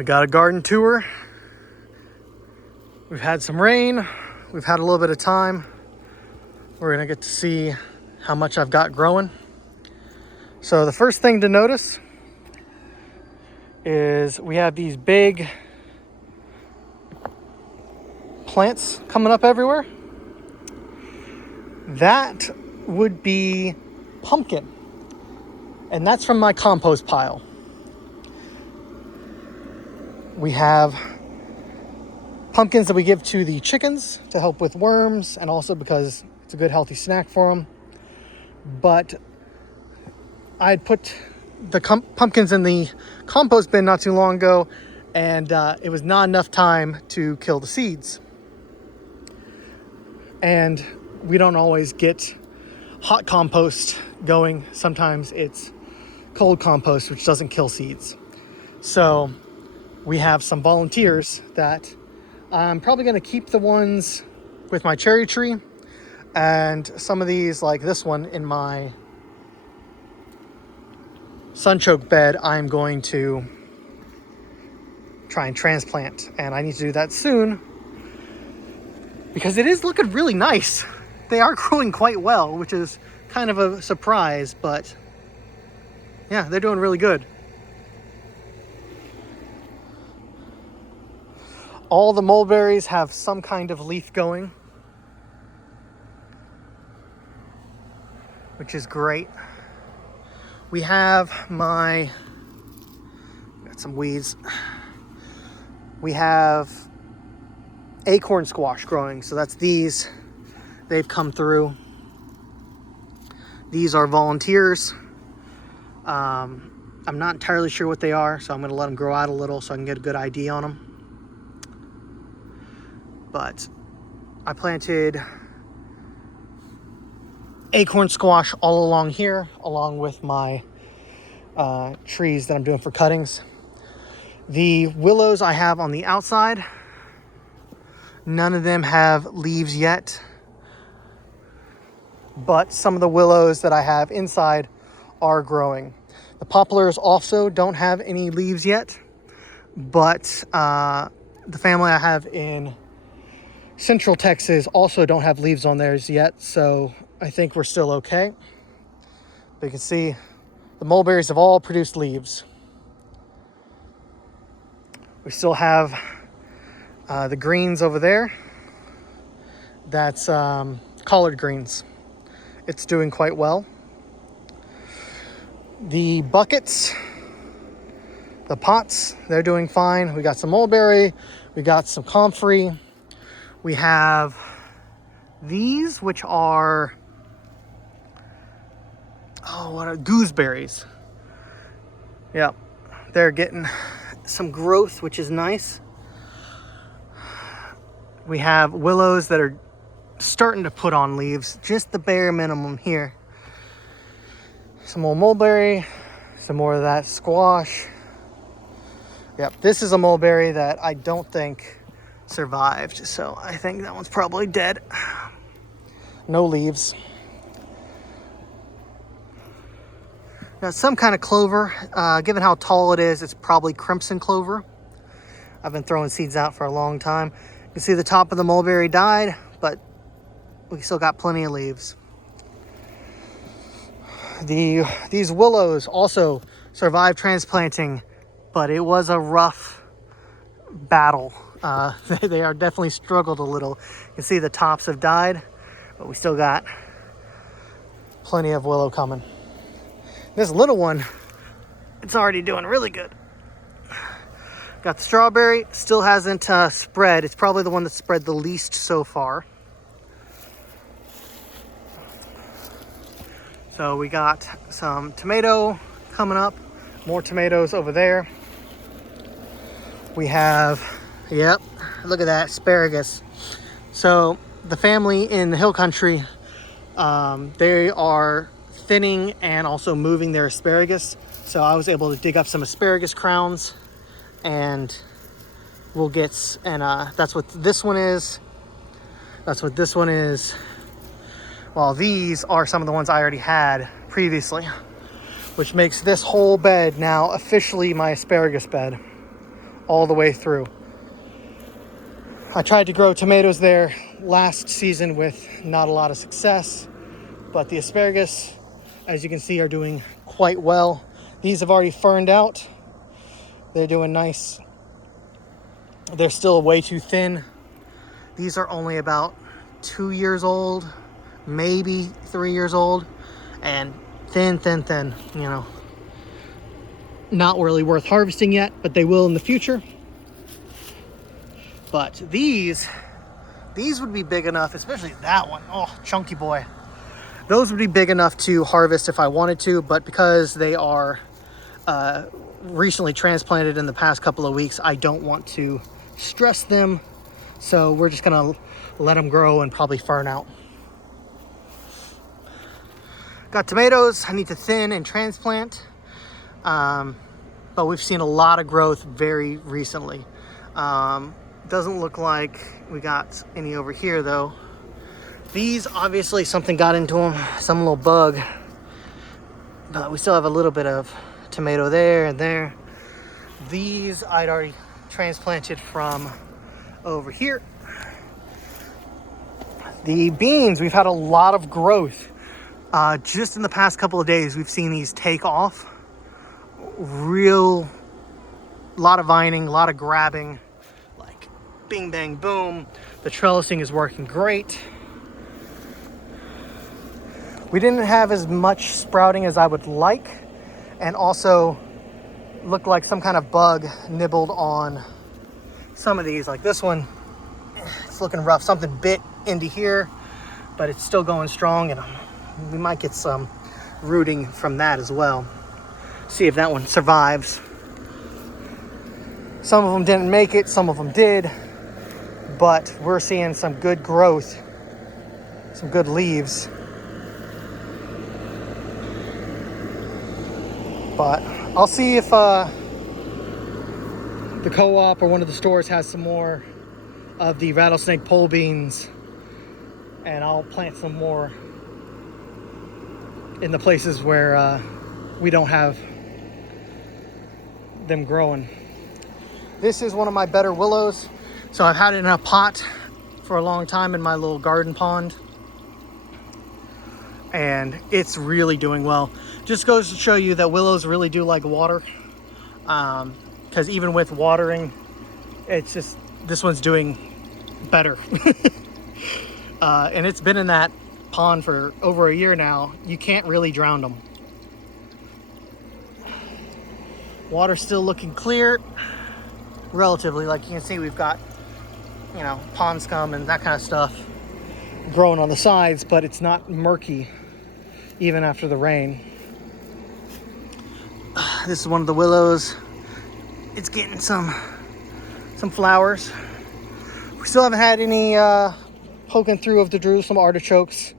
We got a garden tour. We've had some rain. We've had a little bit of time. We're gonna get to see how much I've got growing. So the first thing to notice is we have these big plants coming up everywhere. That would be pumpkin. And that's from my compost pile. We have pumpkins that we give to the chickens to help with worms and also because it's a good healthy snack for them. But I'd put the pumpkins in the compost bin not too long ago, and it was not enough time to kill the seeds. And we don't always get hot compost going. Sometimes it's cold compost, which doesn't kill seeds. So we have some volunteers that I'm probably going to keep the ones with my cherry tree, and some of these, like this one in my sunchoke bed, I'm going to try and transplant, and I need to do that soon because it is looking really nice. They are growing quite well, which is kind of a surprise, but yeah, they're doing really good. All the mulberries have some kind of leaf going, which is great. We have got some weeds. We have acorn squash growing, so that's these. They've come through. These are volunteers. I'm not entirely sure what they are, so I'm going to let them grow out a little so I can get a good idea on them. But I planted acorn squash all along here, along with my trees that I'm doing for cuttings. The willows I have on the outside, none of them have leaves yet, but some of the willows that I have inside are growing. The poplars also don't have any leaves yet, but the family I have in Central Texas also don't have leaves on theirs yet, so I think we're still okay. But you can see the mulberries have all produced leaves. We still have the greens over there. That's collard greens. It's doing quite well. The buckets, the pots, they're doing fine. We got some mulberry, we got some comfrey. We have these, which are, what are gooseberries? Yeah, they're getting some growth, which is nice. We have willows that are starting to put on leaves, just the bare minimum here. Some more mulberry, some more of that squash. Yep, this is a mulberry that I don't think survived, so I think that one's probably dead. No leaves. Now some kind of clover, given how tall it is, it's probably crimson clover. I've been throwing seeds out for a long time. You can see the top of the mulberry died, but we still got plenty of leaves. These willows also survived transplanting, but it was a rough battle. They are definitely struggled a little. You can see the tops have died, but we still got plenty of willow coming. This little one, it's already doing really good. Got the strawberry, still hasn't spread. It's probably the one that spread the least so far. So we got some tomato coming up, more tomatoes over there. We have, yep, look at that, asparagus. So the family in the hill country, they are thinning and also moving their asparagus. So I was able to dig up some asparagus crowns, and we'll get, and that's what this one is. That's what this one is. Well, these are some of the ones I already had previously, which makes this whole bed now officially my asparagus bed. all the way through. I tried to grow tomatoes there last season with not a lot of success, but the asparagus, as you can see, are doing quite well. These have already ferned out. They're doing nice. They're still way too thin. These are only about 2 years old, maybe 3 years old, and thin, you know. Not really worth harvesting yet, but they will in the future. But these would be big enough, especially that one. Oh, chunky boy. Those would be big enough to harvest if I wanted to, but because they are recently transplanted in the past couple of weeks, I don't want to stress them. So we're just gonna let them grow and probably fern out. Got tomatoes I need to thin and transplant. But we've seen a lot of growth very recently. Doesn't look like we got any over here though. These, obviously something got into them, some little bug, but we still have a little bit of tomato there and there. These I'd already transplanted from over here. The beans, we've had a lot of growth. Just in the past couple of days, we've seen these take off. Real lot of vining, a lot of grabbing, like bing, bang, boom. The trellising is working great. We didn't have as much sprouting as I would like, and also looked like some kind of bug nibbled on some of these. Like this one, it's looking rough. Something bit into here, but it's still going strong, and we might get some rooting from that as well. See if that one survives. Some of them didn't make it, some of them did, but we're seeing some good growth, some good leaves. But I'll see if the co-op or one of the stores has some more of the rattlesnake pole beans, and I'll plant some more in the places where we don't have them growing. This is one of my better willows. So I've had it in a pot for a long time in my little garden pond, and it's really doing well. Just goes to show you that willows really do like water, because even with watering, it's just, this one's doing better. And it's been in that pond for over a year now. You can't really drown them. Water's still looking clear, relatively. Like you can see, we've got, you know, pond scum and that kind of stuff growing on the sides, but it's not murky even after the rain. This is one of the willows. It's getting some flowers. We still haven't had any poking through of the Jerusalem artichokes,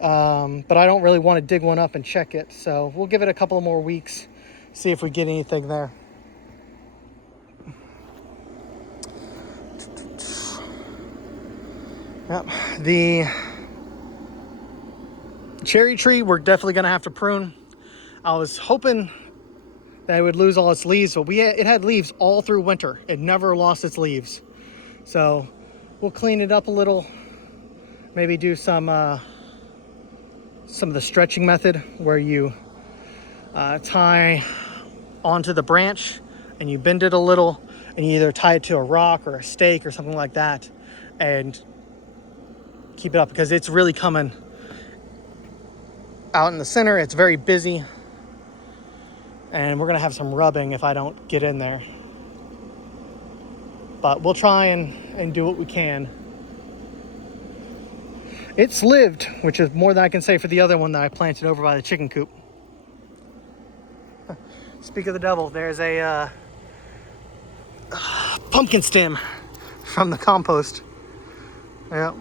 but I don't really want to dig one up and check it, so we'll give it a couple more weeks, see if we get anything there. Yep. The cherry tree, we're definitely going to have to prune. I was hoping that it would lose all its leaves, but it had leaves all through winter. It never lost its leaves. So we'll clean it up a little, maybe do some of the stretching method where you tie onto the branch and you bend it a little, and you either tie it to a rock or a stake or something like that and keep it up, because it's really coming out in the center. It's very busy, and we're gonna have some rubbing if I don't get in there, but we'll try and do what we can. It's lived, which is more than I can say for the other one that I planted over by the chicken coop. Speak of the devil, there's a pumpkin stem from the compost. Yeah.